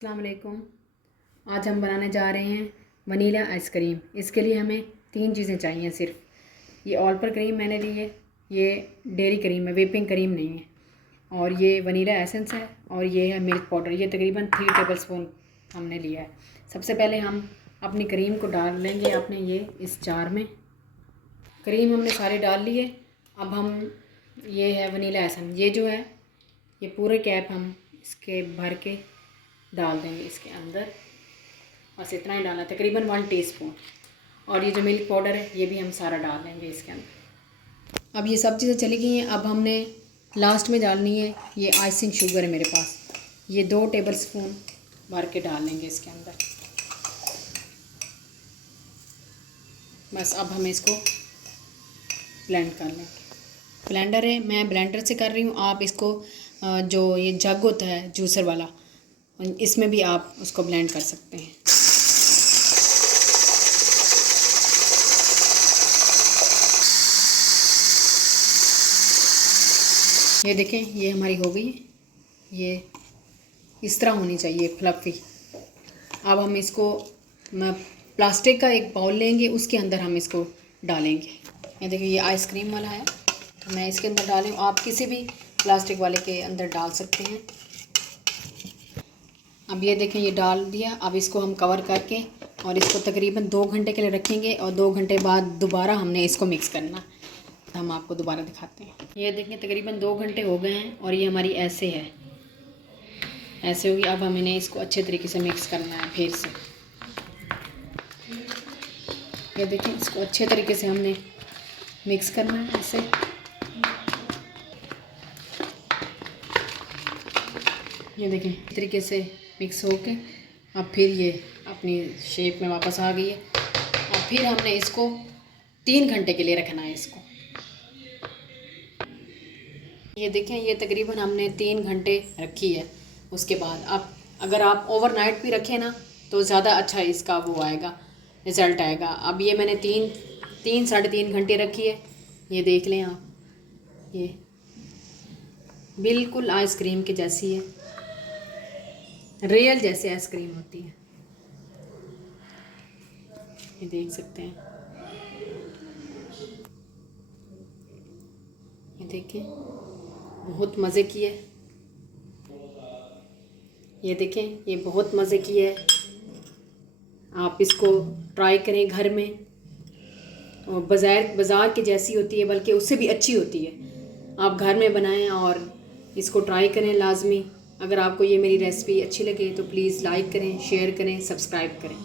अस्सलाम वालेकुम। आज हम बनाने जा रहे हैं वनीला आइसक्रीम। इसके लिए हमें 3 चीज़ें चाहिए सिर्फ। ये ऑल पर क्रीम मैंने ली है, ये डेयरी क्रीम है, व्हिपिंग क्रीम नहीं है, और ये वनीला एसेंस है, और ये है मिल्क पाउडर। ये तकरीबन 3 टेबलस्पून हमने लिया है। सबसे पहले हम अपनी क्रीम को डाल लेंगे अपने ये इस जार में। क्रीम हमने सारे डाल लिए। अब हम ये है वनीला एसेंस, ये जो है ये पूरे कैप हम इसके भर के डाल देंगे इसके अंदर। बस इतना ही डालना है, तकरीबन 1 टीस्पून। और ये जो मिल्क पाउडर है ये भी हम सारा डाल देंगे इसके अंदर। अब ये सब चीज़ें चली गई हैं। अब हमने लास्ट में डालनी है ये आइसिंग शुगर है मेरे पास, ये 2 टेबलस्पून भर के डाल लेंगे इसके अंदर। बस अब हम इसको ब्लेंड कर लेंगे। ब्लेंडर है, मैं ब्लेंडर से कर रही हूँ। आप इसको जो ये जग होता है जूसर वाला, इसमें भी आप उसको ब्लेंड कर सकते हैं। ये देखें, ये हमारी हो गई, ये इस तरह होनी चाहिए फ्लफ़ी। अब हम इसको प्लास्टिक का एक बाउल लेंगे, उसके अंदर हम इसको डालेंगे। ये देखिए, ये आइसक्रीम वाला है तो मैं इसके अंदर डाली हूँ। आप किसी भी प्लास्टिक वाले के अंदर डाल सकते हैं। अब ये देखें, ये डाल दिया। अब इसको हम कवर करके और इसको तकरीबन 2 घंटे के लिए रखेंगे, और 2 घंटे बाद दोबारा हमने इसको मिक्स करना। हम आपको दोबारा दिखाते हैं। ये देखें, तकरीबन 2 घंटे हो गए हैं और ये हमारी ऐसे है, ऐसे होगी। अब हम इन्हें इसको अच्छे तरीके से मिक्स करना है फिर से। ये देखें, इसको अच्छे तरीके से हमने मिक्स करना है ऐसे। ये देखें, इस तरीके से मिक्स होके अब फिर ये अपनी शेप में वापस आ गई है। अब फिर हमने इसको 3 घंटे के लिए रखना है इसको। ये देखें, ये तकरीबन हमने 3 घंटे रखी है। उसके बाद अब अगर आप ओवरनाइट भी रखें ना तो ज़्यादा अच्छा इसका वो आएगा, रिज़ल्ट आएगा। अब ये मैंने 3 साढ़े 3 घंटे रखी है। ये देख लें आप, ये बिल्कुल आइसक्रीम के जैसी है, रियल जैसे आइसक्रीम होती है। ये देख सकते हैं, ये देखें, बहुत मज़े की है। ये देखें, ये बहुत मज़े की है। आप इसको ट्राई करें घर में, और बाज़ार की जैसी होती है, बल्कि उससे भी अच्छी होती है। आप घर में बनाएं और इसको ट्राई करें लाजमी। अगर आपको ये मेरी रेसिपी अच्छी लगे तो प्लीज़ लाइक करें, शेयर करें, सब्सक्राइब करें।